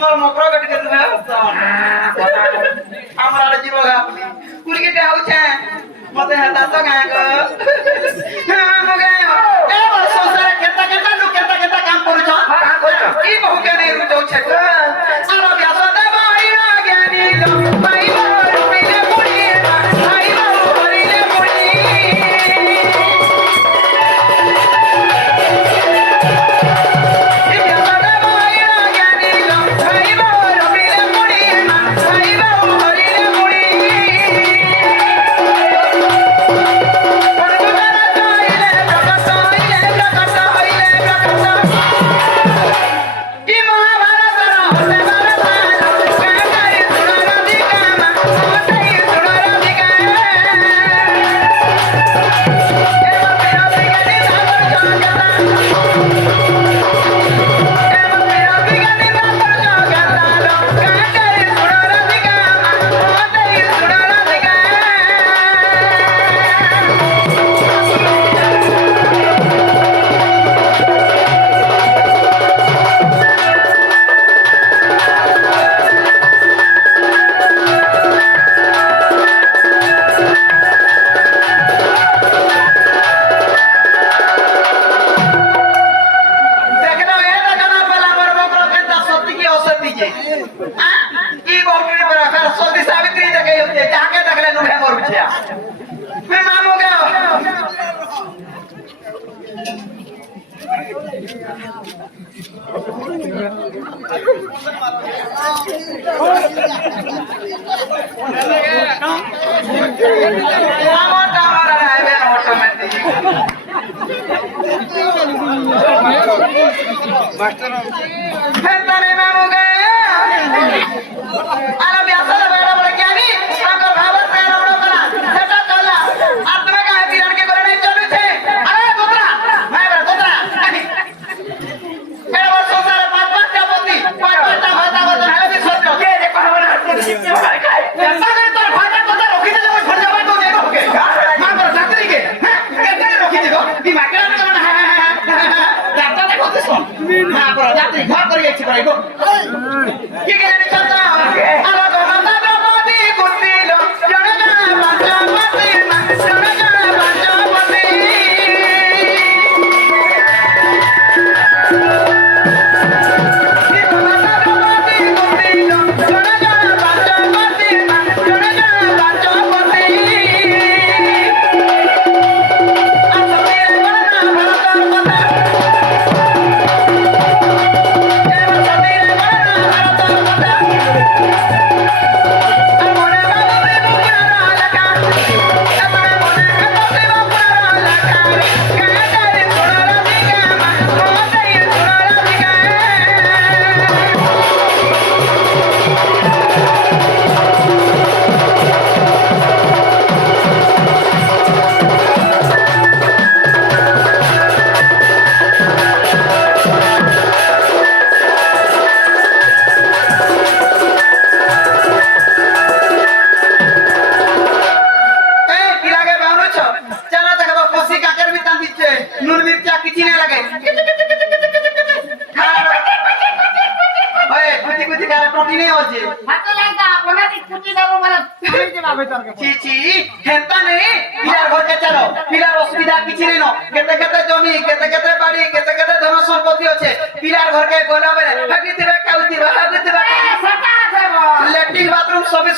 मोर मकरा बेटी के तुम्हें हमरा जीव गापनी कुली के होछे मते हता तो गाय गो हां मगे ए संसार केता केता नु केता केता काम करू छ का करू ई बहु के नहीं रुजौ छे आरो व्यास दे बाईरा ज्ञानी लो बाईरा रुपीले मुड़ी बाईरा भरीले मुड़ी ई व्यास दे बाईरा ज्ञानी लो बाईरा रुपीले मुड़ी बाईरा भरीले मुड़ी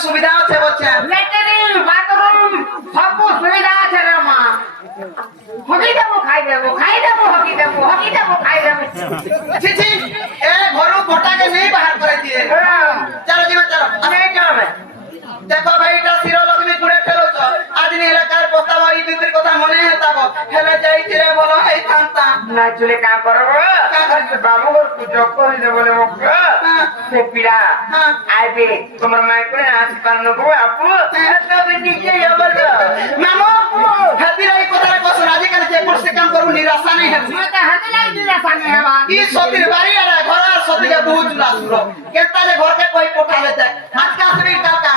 सुविधा আছে বলছে ল্যাট্রিন বাথরুম সব সুবিধা আছে রে মা হকি দেবো খাই দেবো খাই দেবো হকি দেবো হকি দেবো খাই দেবো ছি ছি এ ঘরু ফটাকে নেই বাহার করে দিয়ে চলো জিমা চলো আমি এই চলবে দেখো ভাই এটা শিরলক্ষ্মী পুরে ফেলছ আজ নি এলাকার প্রস্তাব এই দুটির কথা মনে হেতাব হেলে যাইতিরে বলো এই থানতা না চলে কাম করব কা করছে বাবু সুযোগ করে দে বলে মক্কা সে পিড়া আইবে তোমার মাই করে আজ কান্ন গো আপু তবে নিচে যাবো মামু হাতিরা এই কথা কস রাজি কানে যে করছে কাম করু নিরাশা নাই হবে মতে হাতি নাই নিরাশা নাই হবা কি সতির বাড়ি আর ঘর সদিকে বুঝ না সুর কেতা যে ঘরকে কই পঠালে দেখ আজকে আসবি কাকা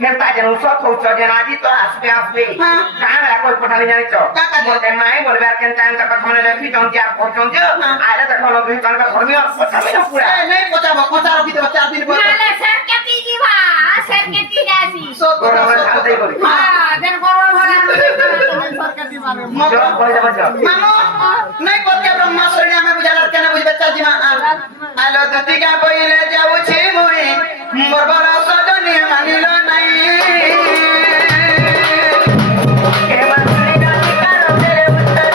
কেতা যেন সব হচ্ছে যেন আজি তো আসবে আসবে হ্যাঁ। কাম একই পঠালি জানিছ কাকা যে। মতে নাই বলবে আর কেন টাইম কথা মনে রেখি জন্তি আর পর্যন্ত আইলে দেখো দুই কানকা ধর্মীয় পঠালি না পুরা এই নেই পচাবো পচা রাখি দেব 4 দিন পর নালে সরকারি দিবা সরকারি যাসি সব তোর আমার ঢালতেই করি দেন গরম ভরা সরকারি দিবা চল কই যাব চল মামু নাই পতে ব্রহ্মা শরণে আমি বুঝালার কেন বুঝবে চাচি মা আলো দতিকা কইলে যাউছি মুই মোর বড় সজনী মানিল নাই কে মাসুরি গাছি কারো তেরে উত্তর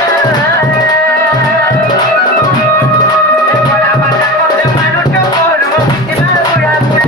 এ বড়া বাটা করতে মানুষ করব কিলা উড়া উড়া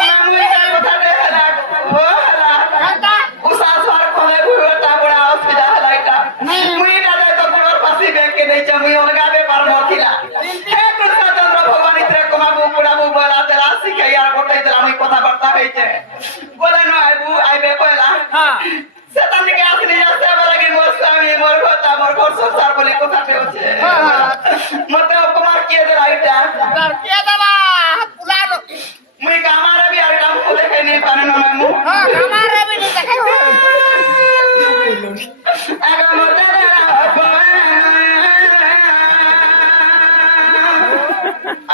মামু এটা কথা দে হলা ও হলা কান্তা উসা সর কোলে বুড়া বড় অসুবিধা হলা এটা মুই দাদা তো পুরোর পাশে ব্যাংকে নেই মুই অলগাবে পার মথিলা হে কৃষ্ণচন্দ্র ভগবান ইতরে কমাবু পুড়াবু বলা তেরা শিখাই আর গোটাই তেরা আমি কথাবার্তা হইছে বলে না আইবু আইবে কইলা হ্যাঁ সেতান দিকে আসলি আসতে বলাগি মোর স্বামী মোর কথা মোর ঘর সংসার বলে কথা পেছে মতে অপমান কিয়ে দে রাইটা তার কে দাবা পুলানো মুই কামারে বি আইটা মুখ দেখাই নি পারে না মামু হ্যাঁ আমার রবি নি দেখাই আগা মতে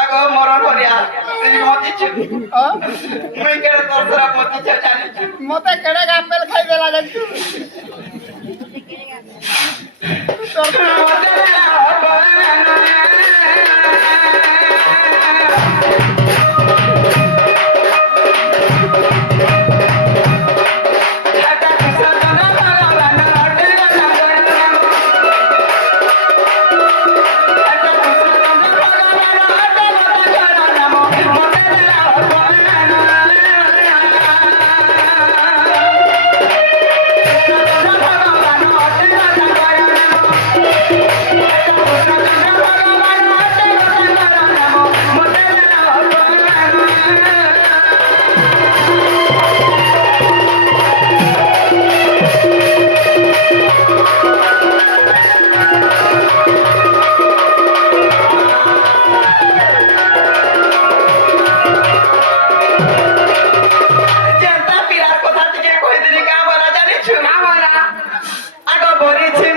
আগো মরণ করিয়া তুমি মতিছু মুই কেড়ে তোর তোরা মতিছ জানিছু মতে কেড়ে গাপেল খাই দেলা যাচ্ছু জেন্তা পিরার কথা থেকে কই দিলি কা বলা জানিছু না বলা আগো বরিছি